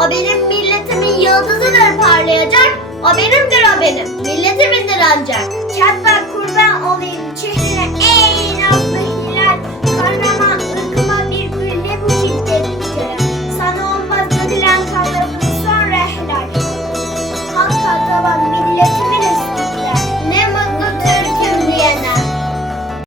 O benim milletimin yıldızıdır parlayacak. O benimdir o benim. Milletimindir ancak. Çatla